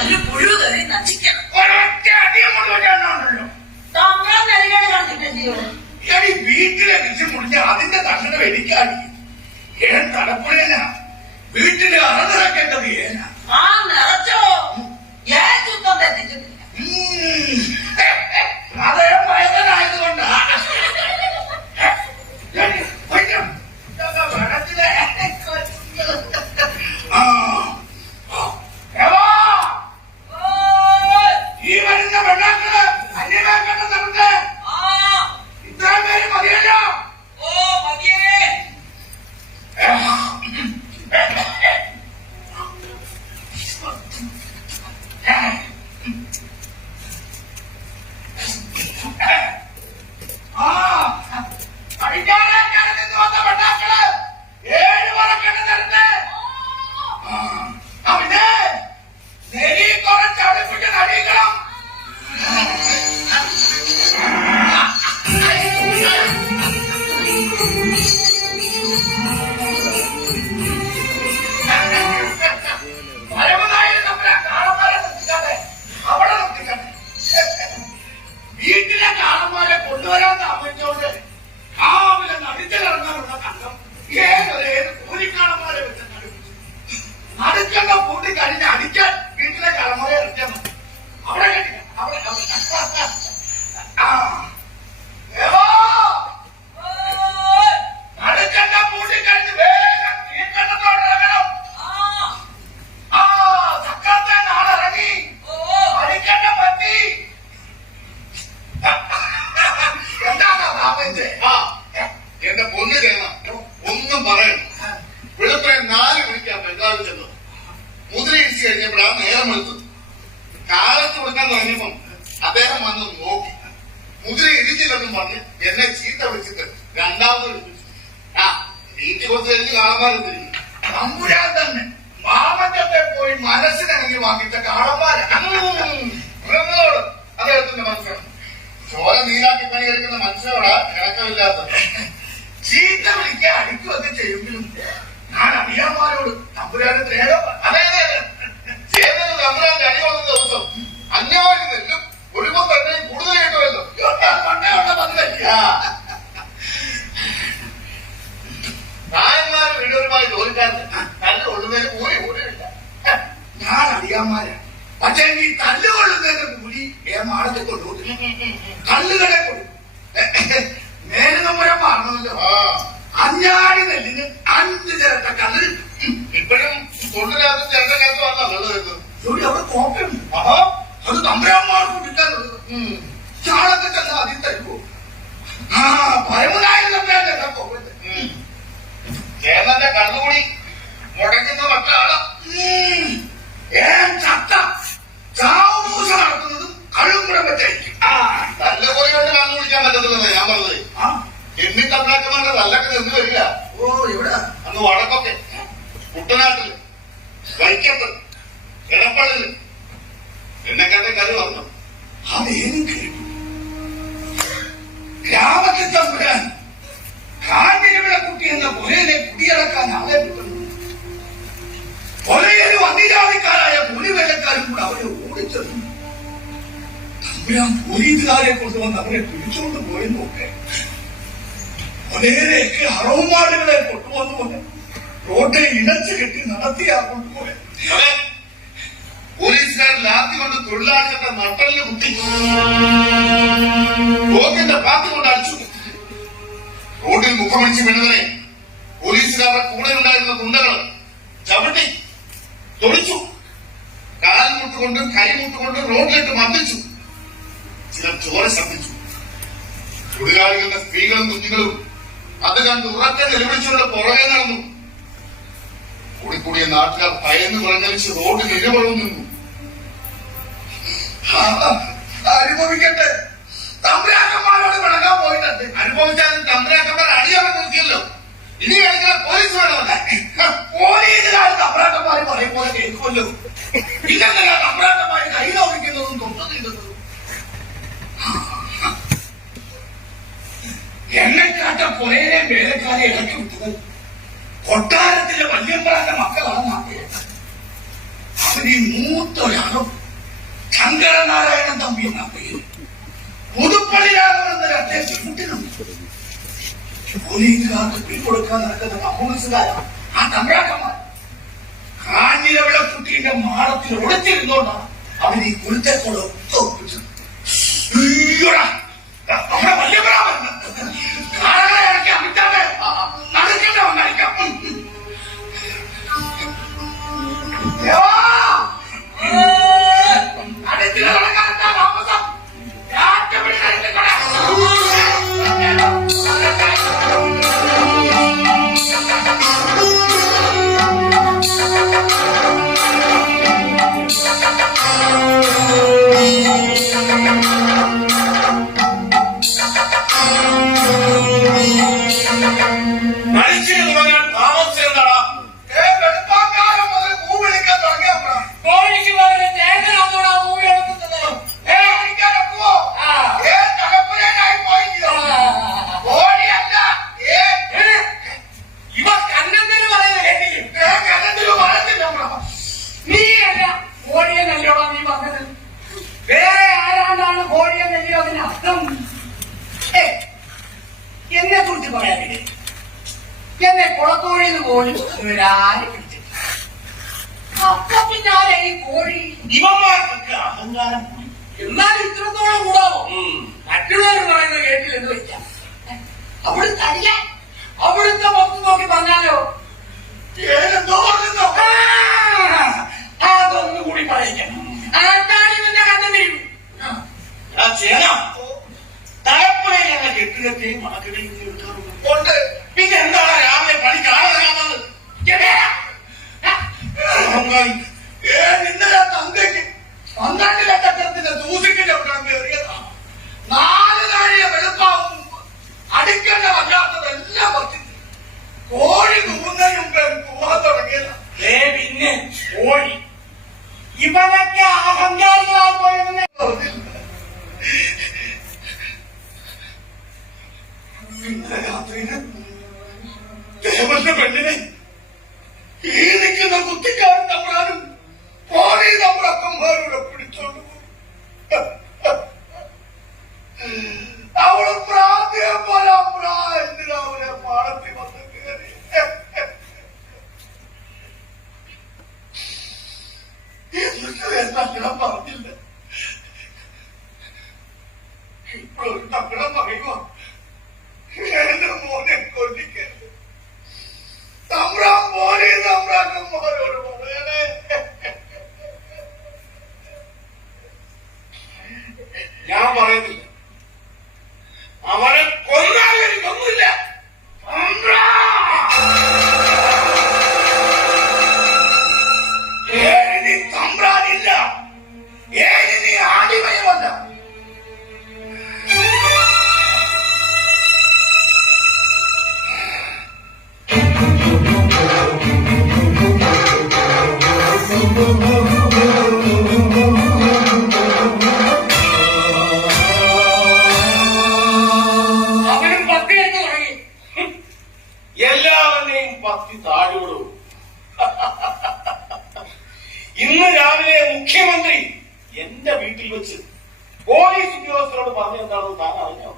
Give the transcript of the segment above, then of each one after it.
ഒരു പുഴു കയറി നശിക്കണം. ഒരൊറ്റ അധികം കൊണ്ടുവരുന്നുണ്ടല്ലോ താങ്കളെ നെറികേട് കാണിച്ചിട്ടില്ലയോ ഈ വീട്ടിലെ കൃഷി മുടിഞ്ഞ അതിന്റെ തക്ഷണം എനിക്കാടി. ഏൻ തലപ്പുഴയന വീട്ടിൽ അറന്നിറക്കേണ്ടത് ഏന ആ നിറച്ചോ? ഞാൻ ചുത്തം തെറ്റിച്ചിട്ടില്ല. അതേ വയതനായതുകൊണ്ടാ. എടി, വെള്ളത്തിലെ നേരം എടുത്തത് കാലത്ത് കൊടുക്കാൻ തുടങ്ങിയപ്പം അദ്ദേഹം വന്ന് നോക്കി. മുതിര ഇടിച്ചില്ലെന്നും പറഞ്ഞ് എന്നെ ചീത്ത വിളിച്ചിട്ട് രണ്ടാമത് ആ വീട്ടിൽ കുറച്ച് തിരിഞ്ഞു തമ്പുരാൻ തന്നെ മാമറ്റത്തെ പോയി മനസ്സിനിറങ്ങി വാങ്ങിച്ച മൃഗങ്ങളോട് അദ്ദേഹത്തിന്റെ മനസ്സിലാണ്. ചോര നീരാക്കി പണിയെടുക്കുന്ന മനുഷ്യരോടാ ഇണക്കമില്ലാത്ത ചീത്ത വിളിക്കാൻ അടിക്കുകയൊക്കെ ചെയ്യുമെങ്കിലും ഞാൻ അറിയാമാരോട് തമ്പുരാന് സ്നേഹം ആ പരമനായ തമ്പുരാൻ കോപ്പുണ്ട് ഉം. കണ്ണുകൂടി മുടക്കുന്ന മറ്റാൾ ചത്ത ചാവൂസ നടത്തുന്നതും കള്ളും കൂടെ പറ്റായിരിക്കും. ആ നല്ല പോലെ കൊണ്ട് കണ്ണു കുടിക്കാൻ പറ്റത്തില്ലെന്ന് ഞാൻ പറഞ്ഞത്. എണ്ണി തമ്മിലാക്കുന്നവന്റെ നല്ലൊക്കെ നിന്ന് വരില്ല. ഓ എവിടെ? അന്ന് വടക്കൊക്കെ. കുട്ടനാട്ടിൽ. വൈക്കത്ത്. എടപ്പള്ളിൽ എന്നെക്കാട്ടെ കരു വന്നു അതേനും കേട്ടു ഗ്രാമത്തിൽ തമ്പുരാൻ കാഞ്ഞിരവിള കുട്ടി എന്ന പുലയിലെ കുടിയിറക്കാൻ ആളെ കിട്ടുന്നു പുലയിൽ വന്നിരാതിക്കാരായ പുലിവേലക്കാരും കൂടെ അവരെ ഓടിച്ചെന്നു. തമ്പുരാൻ പോലീസുകാരെ കൊണ്ടുവന്ന് അവരെ പിടിച്ചുകൊണ്ട് പോയെന്നൊക്കെ പുലയിലേക്ക് അറവുമാടുകളെ കൊണ്ടുവന്നുകൊണ്ട് റോഡെ ഇണച്ചു കെട്ടി നടത്തിയാ കൊണ്ടുപോയത് അതെ പോലീസുകാരൻ ലാത്തി കൊണ്ട് തൊഴിലാളികളുടെ നട്ടലിന് കുത്തി. തോക്കിന്റെ പാത്തി കൊണ്ട് അടിച്ചു. റോഡിൽ മുഖമടിച്ച് വീണതിനെ പോലീസുകാരുടെ കൂടെ ഉണ്ടായിരുന്ന ഗുണ്ടകൾ ചവിട്ടി തൊളിച്ചു. കാൽമുട്ടുകൊണ്ട് കൈമുട്ടുകൊണ്ട് റോഡിലിട്ട് മർദ്ദിച്ചു. ചിലർ ചോര ശബ്ദിച്ചു. തൊഴിലാളികളുടെ സ്ത്രീകളും കുഞ്ഞുങ്ങളും അത് കണ്ട് ഉറക്കെ നിലവിളിച്ചുകൊണ്ട് പുറകെ നടന്നു. കൂടിക്കൂടിയ നാട്ടുകാർ ഭയന്ന് പറഞ്ഞലിച്ച് റോഡിൽ ഇരുവളും നിന്നു അനുഭവിക്കട്ടെ. തമ്പുരാക്കന്മാരോട് വിളങ്ങാൻ പോയിട്ടുണ്ട്. അനുഭവിച്ചാൽ തമ്പ്രാക്കന്മാർ അടിയാതെ നോക്കിയല്ലോ ഇനി കളിക്കുന്ന പോലീസ് വേണമല്ല. പോലീസുകാർ തമ്പ്രാക്കന്മാർ പറയും പോലെ കേൾക്കുമല്ലോ. ഇല്ലെന്നല്ല തമ്പ്രാക്കന്മാർ കൈ നോക്കുന്നതും തൊട്ടു നീണ്ടുന്നതും എന്നെക്കാട്ട പുലയിലെ വേലക്കാരെ ഇറക്കി വിട്ടത് കൊട്ടാരത്തിലെ വല്യമ്പ്രാന്റെ മക്കളാണ് അവർ ഈ മൂത്തൊരാളും ശങ്കരനാരായണൻ തമ്പി എന്നാ പേര്. പുതുപ്പള്ളിയാകുന്ന എന്നൊരു പോലീസുകാർക്ക് പിടികൊടുക്കാൻ നടക്കുന്ന കമ്മ്യൂണിസ്റ്റുകാരാണ് ആ തമ്പ്രാക്കന്മാർ. കാഞ്ഞിരവിള കുട്ടിയുടെ മാളത്തിൽ ഒളിച്ചിരുന്നോണ്ടാണ് അവൻ ഈ കുരുത്തേക്കോട് അയ്യോടാ, നമ്മുടെ വല്യപ്രാവൻ പോലും ഇവരാരും അപ്പൊ പിന്നെ ആരാ ഈ കോഴി ഇവന്മാർക്കൊക്കെ അഹങ്കാരം എന്നാൽ ഇത്രത്തോളം കൂടാമോ മറ്റുള്ളവർ പറയുന്നത് കേട്ടില്ലെന്ന് വെക്കാം അവിടുത്തെ അടിയ അവിടുത്തെ പുറത്ത് നോക്കി പറഞ്ഞാലോ? അതൊന്നും കൂടി പറയിക്കാം. ആൾക്കാർ ഇവന്റെ കണ്ണു വീഴും. ആ ചേന തലപ്പുഴയിൽ ഞങ്ങൾ കെട്ടുകെട്ടുകയും മണക്കുകയും എടുക്കാറുണ്ട്. Yeah. എന്റെ വീട്ടിൽ വെച്ച് പോലീസ് ഉദ്യോഗസ്ഥരോട് പറഞ്ഞ എന്താണെന്ന് താൻ അറിഞ്ഞോ?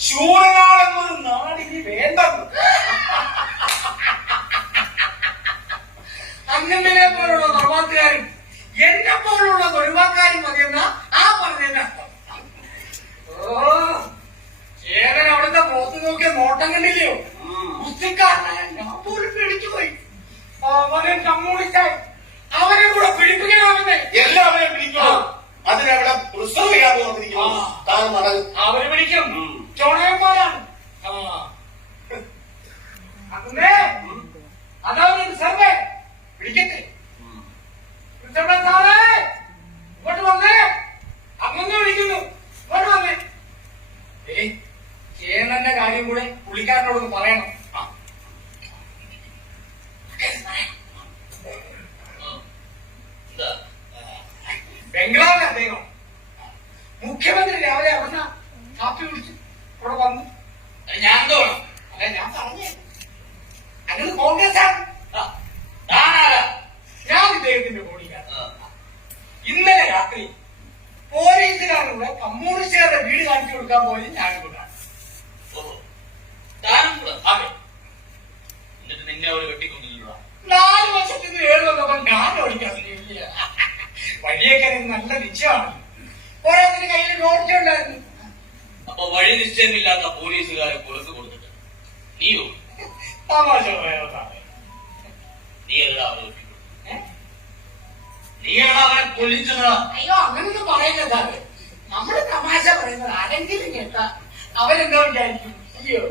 ശൂരനാളെന്നൊരു നാടിന് വേണ്ടെന്ന് അങ്ങനെ പോലുള്ള നിർമ്മാണക്കാരും എന്നെ പോലുള്ള ഒഴിവാക്കാരും മതിയെന്ന ആ പറഞ്ഞ അർത്ഥം. ഓ ചേരൻ അവിടുത്തെ പുറത്തു നോക്കിയ നോട്ടം കണ്ടില്ലയോ? കുസ്തിക്കാരനായ ഞാൻ പോലും പേടിച്ചു പോയി അവനെ കമ്മ്യൂണിസ്റ്റായി. അവനെ കൂടെ പിടിപ്പിക്കണമെന്ന്. എല്ലാവരെയും പിടിക്കണം? അതിനവിടെ പ്രിസർവ് ചെയ്യാൻ വന്നിരിക്കുന്നു ആ. താൻ അവർ പിടിക്കും. ചോണയന്മാരാണ് ആ. കമ്മ്യൂണിസ്റ്റുകാരുടെ വീട് കാണിച്ചു കൊടുക്കാൻ പോയി ഞാനും കൂടെ. ഏഴ് വന്നപ്പം ഗാനം ഓടിക്കാൻ നല്ല നിശ്ചയമാണ്. ഓരോരുത്തരുടെ കയ്യിൽ നോട്ട് ഉണ്ടായിരുന്നു. അപ്പൊ വഴി നിശ്ചയമില്ലാത്ത പോലീസുകാരെ പുറത്ത് കൊടുത്തിട്ട് നീയോ? തമാശ നീ അവരെ നീ അയ്യോ അങ്ങനെയൊന്നും പറയില്ല നമ്മൾ തമാശ പറയുന്നത് ആരെങ്കിലും കേട്ടാ അവരെന്തോ വിചാരിക്കും? അയ്യോ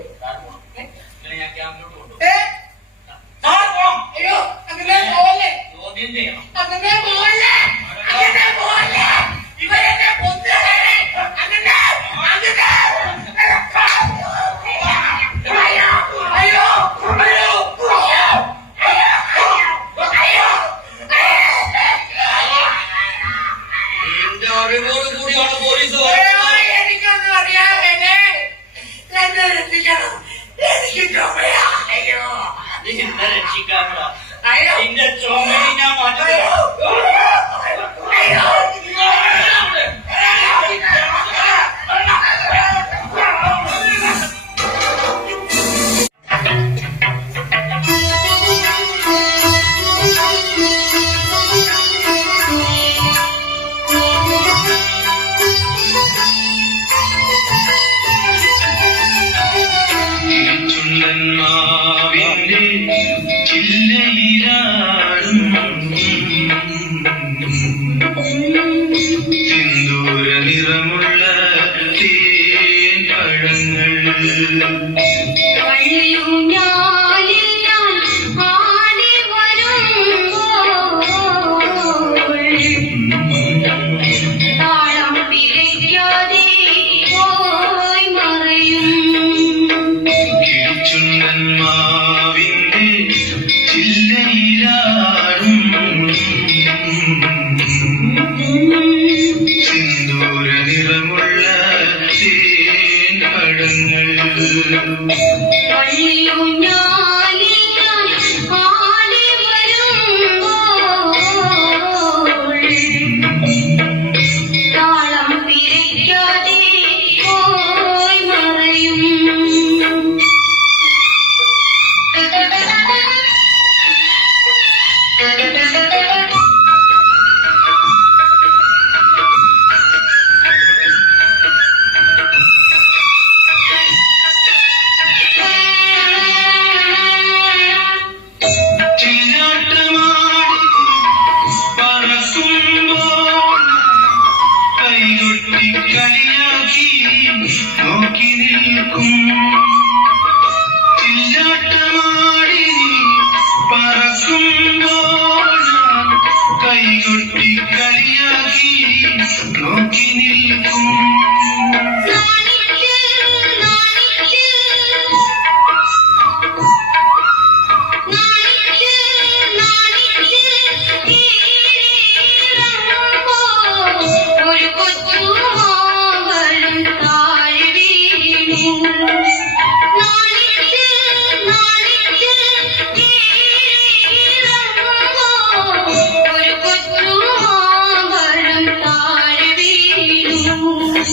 Klar.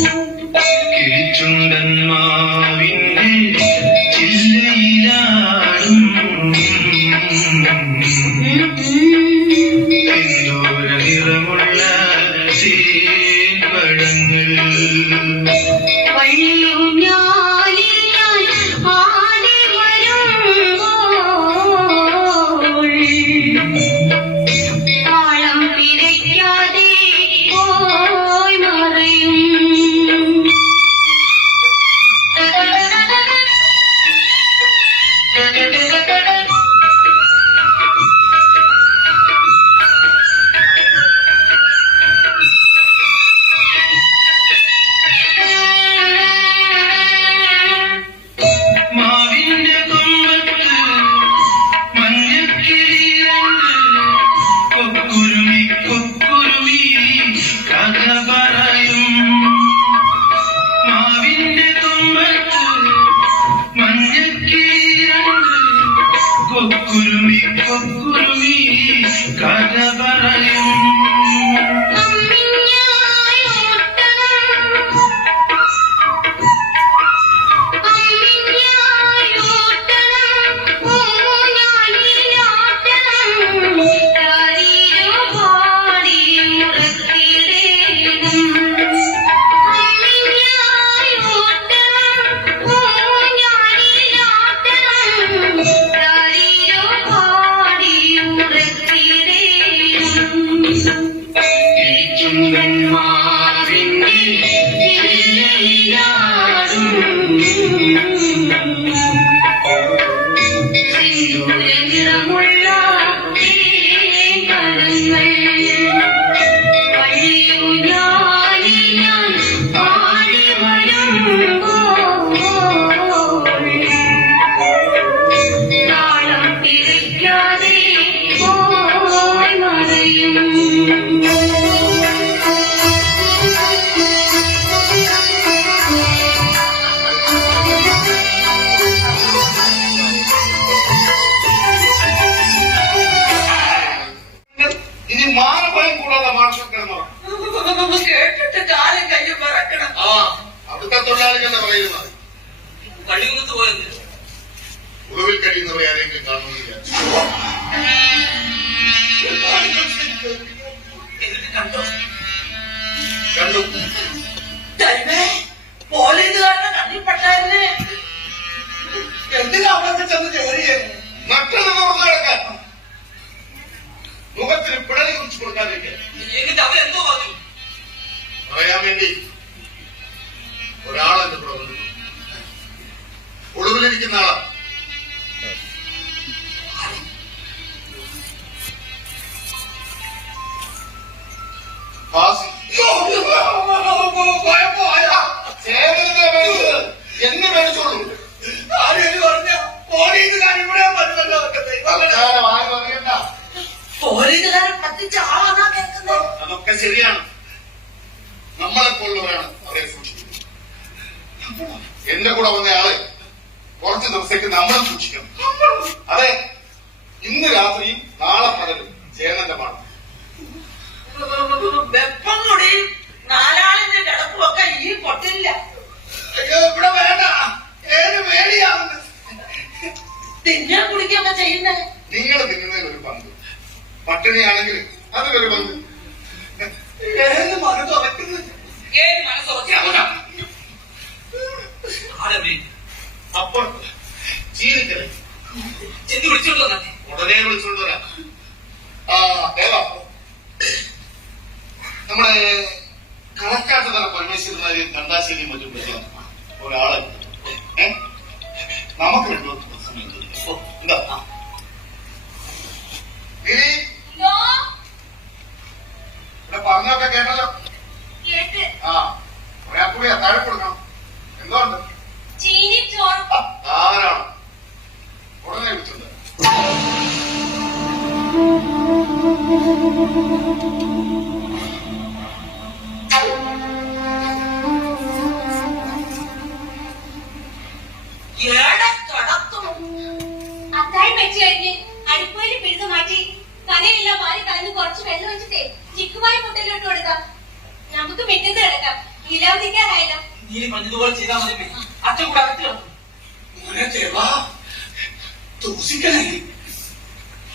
you. Yeah. തൊഴിലാളികളുടെ പറയുന്നത് കഴിയുന്നത് പോയത് ഉളവിൽ കഴിയുന്നവരെ ആരെങ്കിലും കാണുന്നില്ല കണ്ടോ? കണ്ടു. പോലീസുകാരുടെ കണ്ണിൽപ്പെട്ടായിരുന്നേ എന്തിനാ അവിടെ ചെന്ന് ജോലി ചെയ്യുന്നു? മറ്റൊരു തുറന്നു കിടക്കാൻ മുഖത്തിന് പിടലി കുറിച്ച് കൊടുക്കാതിരിക്കാൻ. എന്നിട്ട് അവരെന്തോ പറഞ്ഞു? പറയാൻ വേണ്ടി ഒരാളെന്റെ കൂടെ ഒളിവിലിരിക്കുന്ന ആളാ. ഫാസി. സേവനത്തെ മേടിച്ചത്? എന്ന് മേടിച്ചോളൂ. ആരും പറഞ്ഞ പോലീസുകാർ ഇവിടെ വരുമല്ലോ തൽക്കാലം ആരും അറിയണ്ട പോലീസുകാരെ പറ്റിച്ച ആളാണാ കേൾക്കുന്നത്? അതൊക്കെ ശരിയാണ്. നമ്മളെ സൂക്ഷിക്കുന്നത് എന്റെ കൂടെ വന്ന ആളെ കുറച്ച് ദിവസത്തേക്ക് നമ്മൾ സൂക്ഷിക്കണം. അതെ ഇന്ന് രാത്രിയും നാളെ പകലും ചേനന്റെ പാടം വെപ്പം കൂടി നാലാളിന്റെ കിടപ്പുമൊക്കെ ഈ പൊട്ടില്ല. ഇവിടെ വേണ്ട. ഏത് വേടിയാവുന്നു തിന്നാൻ കുടിക്കൊക്കെ ചെയ്യുന്നേ? നിങ്ങൾ തിന്നുന്നതിൽ ഒരു പങ്ക്. പട്ടിണിയാണെങ്കിൽ അതിലൊരു പങ്ക്. ഏത് മന തുറക്കുന്നത് ഏത് മനസ്സുറച്ചാ അപ്പുറത്ത് ചീനിക്കര ചെന്ന് വിളിച്ചോണ്ട് വന്നെ. ഉടനെ വിളിച്ചുകൊണ്ട് വരാം. ആ ദേവാ നമ്മുടെ കളക്കാട്ട് തല പരമേശ്വരനാരെയും കണ്ടാശ്ശേരിയും മറ്റും വിളിക്കണം ഒരാളെ. നമുക്ക് രണ്ടു. ഓ, എന്താ? നീ പറഞ്ഞതുപോലെ ചെയ്താൽ മതി. അച്ഛൻ കൂടെ അകത്തിലാണ് മോനെ ദേവാ ദൂഷിക്കണേ.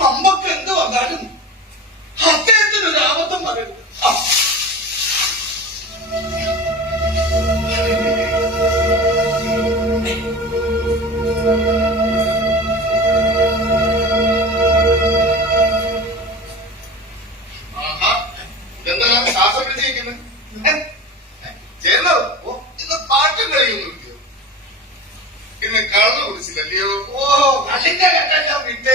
അമ്മയ്ക്ക് എന്ത് വന്നാലും അദ്ദേഹത്തിന് ഒരു ആപത്തും പറയരുത് ആ. ആ Así te agarré la mitad.